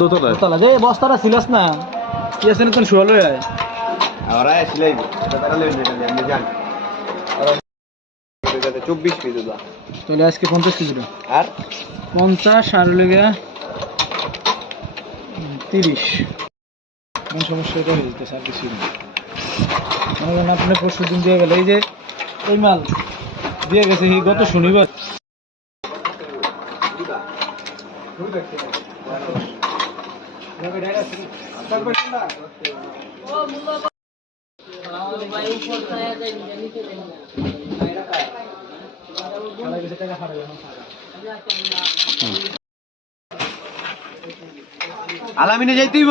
দোতলা যে বস্তাটা ছিলাস না কি আছে না, শুয়াল হয়ে আয় ahora es ley, তারা লেন আমি জানি 24 পিস দাদা তাহলে আজকে 50 কেজি আর 50 আর লেগে 30 কোন সমস্যা এটা হয়ে যেতে স্যার কিছু না। আপনি পরশু দিন দিয়ে গেলে এই যে ওই মাল দিয়ে গেছে এই গত শনিবার। আলামিনে যাইতেইব।